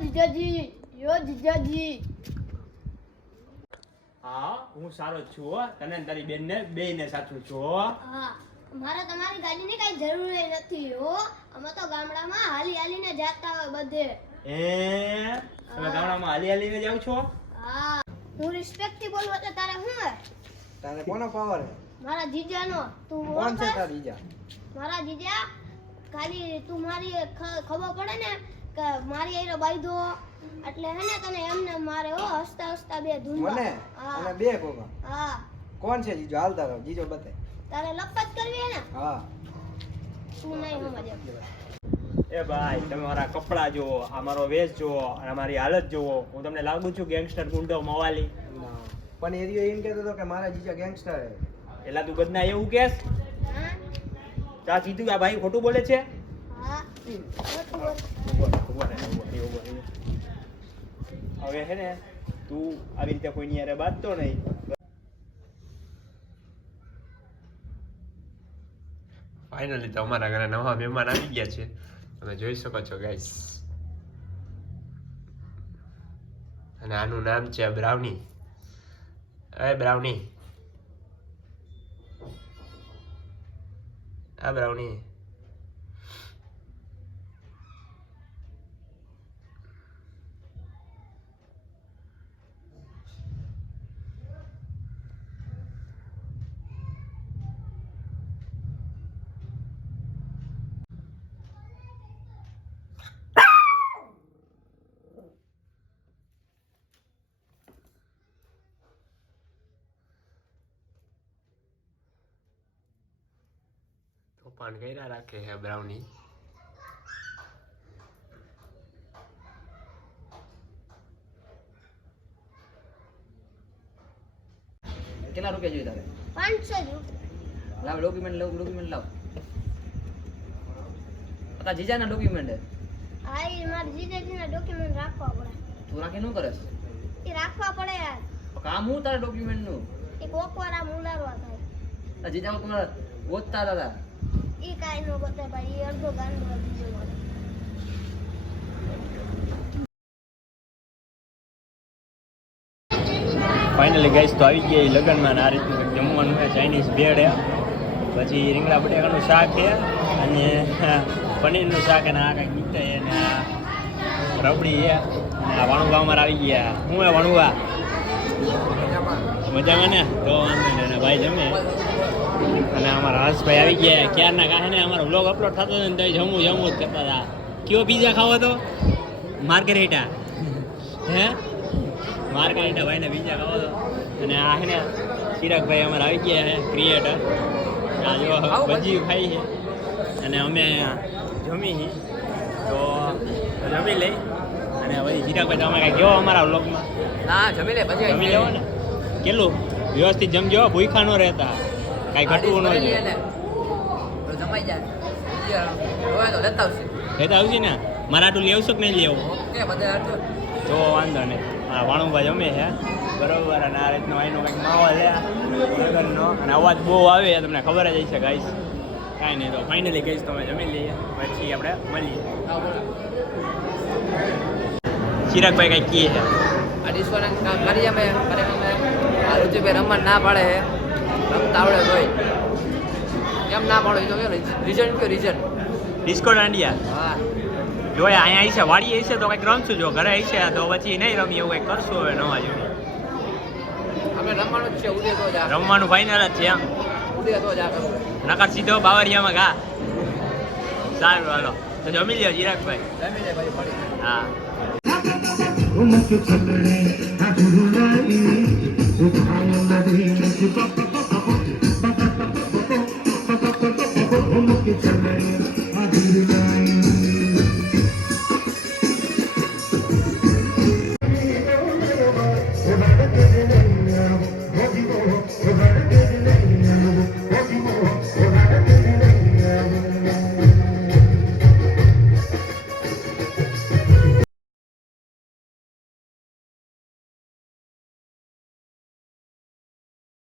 જીજાજી યો જીજાજી. હા હું સારો જ છું હો. તને ને તારી બેન ને બેયને સાચું છું હો. હા મારે તમારી ગાડીની કઈ જરૂર નથી હો. અમે તો ગામડામાં હાલી હાલીને જાતા હોય બધે. તમે ગામડામાં હાલી હાલીને જાવ છો? હા હું રિસ્પેક્ટથી બોલું એટલે તારે શું હે? તારે કોનો પાવર હે? મારા જીજાનો. તું કોણ છે તારા જીજા? મારા જીજા ખાલી તું મારી ખબર પડે ને કે મારી આયરો બાયધો એટલે હે ને તને એમને મારે હો હસતા હસતા બે ધૂંધા. મને અને બે કોકા. હા કોણ છે જીજો? હાલ તારો જીજો બતાય. તારે લપત કરવી હે ને? હા તું નહીં સમજે. એ ભાઈ તમે મારા કપડા જુઓ, આ મારો વેશ જુઓ અને મારી હાલત જુઓ. હું તમને લાગુ છું ગેંગસ્ટર ગુંડો મવાલી? પણ એરિયો એમ કહેતો હતો કે મારા જીજા ગેંગસ્ટર હે. એલા તું બદના એવું કેસ? હા તા સીધું આ ભાઈ ખોટું બોલે છે? હા હવે હે ને તું આવી રીતે કોઈની યારે બાંધતો નહીં. ફાઇનલી તો અમારા ઘરે નવા મહેમાન આવી ગયા છે. તમે જોઈ શકો છો ગાઈસ. અને આનું નામ છે બ્રાઉની. એ બ્રાઉની, આ બ્રાઉની. તોફાન કર્યા રાખે હે બ્રાઉની. કેટલા રૂપિયા જોઈએ તારે? 500 રૂપિયા. લાવ ડોક્યુમેન્ટ લાવ. તારા જીજાના ડોક્યુમેન્ટ હે? હા એ મારા જીજાજીના ડોક્યુમેન્ટ રાખવા પડે. તું રાખી શું કરસ? એ રાખવા પડે યાર. કામ હું તારા ડોક્યુમેન્ટ નું? એ કોકવાર આમ ઉલારવા થાય. તારા જીજા તમારા ગોતતા હતા. એ કાંઈ નો ગોતે ભાઈ. એ અડધો ગાંડો બીજો મળે. ફાઇનલી ગાઈસ તો આવી ગયા લગ્નમાં. આ રીતનું જમવાનું છે. ચાઇનીઝ ભેળ છે, પછી રીંગણા બટેકાનું શાક છે અને પનીરનું શાક અને આ કંઈક નીકળે અને આ રબડી છે. અને આ વણુવા અમારે આવી ગયા. હું હે વણુવા? મજામાં ને? તો વાંધો નહીં. અને ભાઈ જમે અને અમારા હર્ષભાઈ આવી ગયા. ક્યારના કાંઈ ને અમારો વ્લોગ અપલોડ થતો હતો ને તો જમવું જ કરતા હતા. કયો પીઝા ખાવો તો? માર્ગરેટા. હે માર્ગરેટા ભાઈને પીઝા ખાવો તો. અને આ હે ને ચિરાગભાઈ અમારે આવી ગયા છે, ક્રિએટર. આ જો ભજી ખાઈ છે અને અમે જમી છીએ તો જમી લઈ. અને પછી ચિરાગભાઈ તમે કાંઈ કહો અમારા વ્લોગમાં? ના જમી લે પછી જમી લેવો ને. કેટલું વ્યવસ્થિત જમજો, ભૂખા ન રહેતા, કાંઈ ઘટવું ન જોઈએ. જમાઈ જાય તો લેતા આવશે. લેતા આવશે ને? મારા આટલું લેવશો કે નહીં લેવું? ઓકે બધા તો વાંધો નહીં. હા વાણુભાઈ જમે છે બરોબર. અને આ રીતનો અહીંનો કંઈક માહોલ છે લગ્નનો. અને અવાજ બહુ આવે તમને ખબર જ હશે ગાઈસ. કાંઈ નહીં તો ફાઇનલી ગઈશ તમે જમી લઈએ પછી આપણે મળીએ. ચિરાગભાઈ કંઈક કહે છે? આ ડિસ્કોને કરી અમે આ ઋતુભાઈ રમવા ના પાડે છે. રમતા આવડે તોય કેમ ના પાડો? એ તો કે રીઝન કયો રીઝન? ડિસ્કો દાંડિયા. હા જો અહીંયા હશે વાડી હશે તો કંઈક રમશું. જો ઘરે હશે તો પછી નહીં રમી એવું કંઈક કરશું હવે નવા જેવું. આપણે રમવાનું જ છે. ઉદય તો જા રમવાનું ફાઇનલ જ છે એમ? ઉદય તો જા કરવું. નકર સીધો બાવરિયામાં ઘા. સારું હાલો તો જમી લ્યો ચિરાગભાઈ. જમી લે ભાઈ પડી. હા Muke